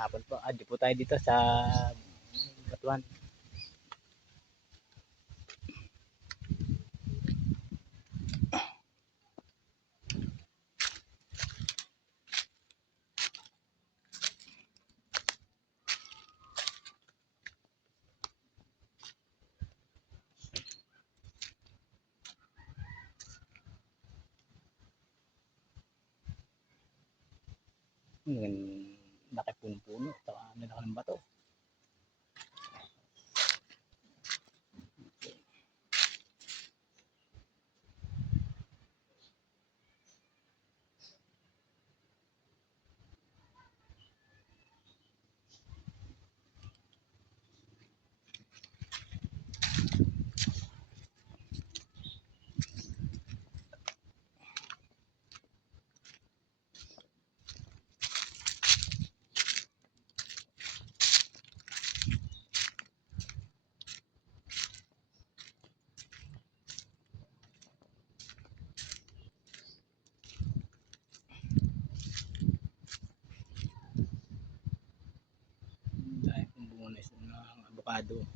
hapon po. Di po tayo dito sa Batuan. Laki puno-puno. Ano na ng bato. Dahil pong bunga ng avocado.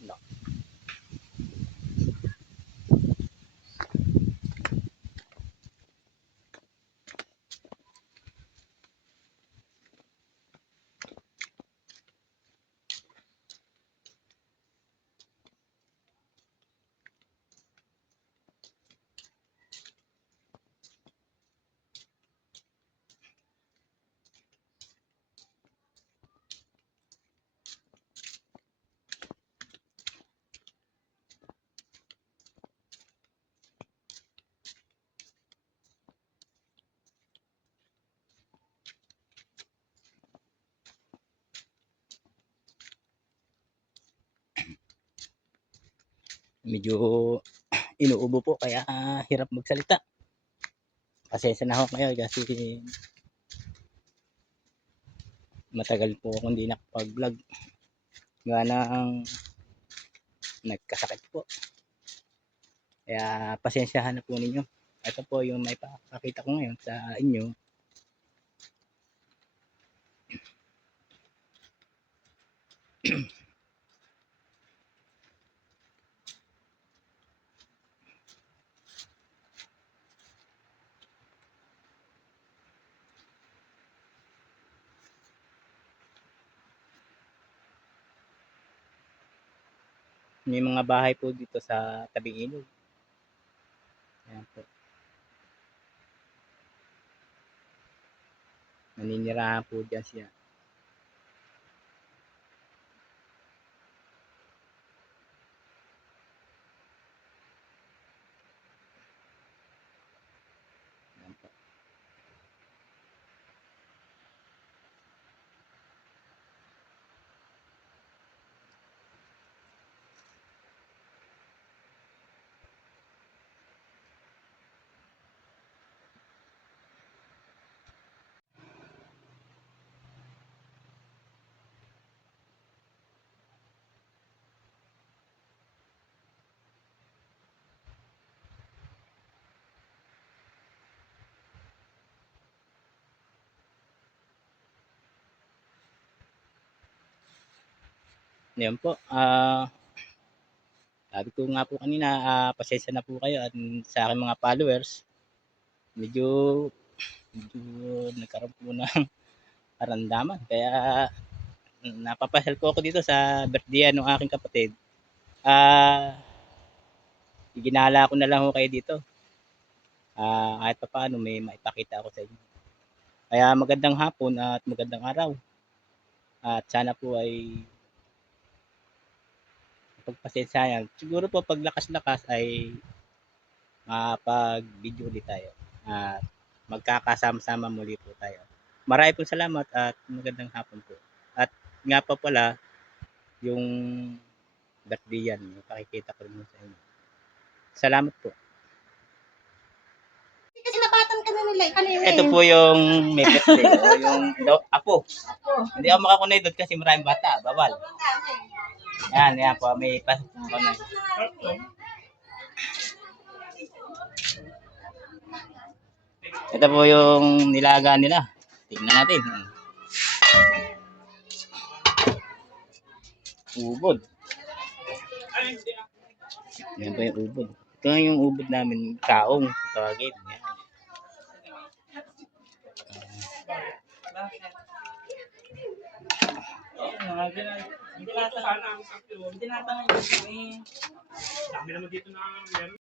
No. Medyo inuubo po kaya hirap magsalita. Pasensya na ho kayo kasi matagal po akong hindi nakapag-vlog. Gawa ng nagkasakit po. Kaya pasensyahan na po ninyo. Ito po yung may pakakita ko ngayon sa inyo. May mga bahay po dito sa tabing ilog. Ayan po. Naninirahan po dyan siya. Ayan po. Yun po, sabi ko nga po kanina, pasensya na po kayo at sa aking mga followers, medyo medyo nagkaroon po ng karamdaman kaya napapasyal po ako dito sa birthday ng aking kapatid. Ah, Iginala ko na lang ho kayo dito. Kahit papaano may maipakita ako sa inyo. Kaya magandang hapon at magandang araw. At sana po ay pagpasensyahan. Siguro po paglakas-lakas ay makapag-video ulit tayo. At magkakasama-sama muli po tayo. Marami pong salamat at magandang hapon po. At nga pa pala, yung birthday yan, pakikita ko rin sa inyo. Salamat po. Kasi napatan ka na nila, ano yung Ito po yung may birthday. O yung apo. Hindi ako makakunay doon kasi maraming bata. Bawal. Yan po. May pasok po na. Ito po yung nilaga nila. Tingnan natin. Ubod. Yan po yung ubod. Ito yung ubod namin. Kaong. Tawagin. Yan. Hindi natin sana ang sakyo. Hindi natin ang dami naman dito na meron.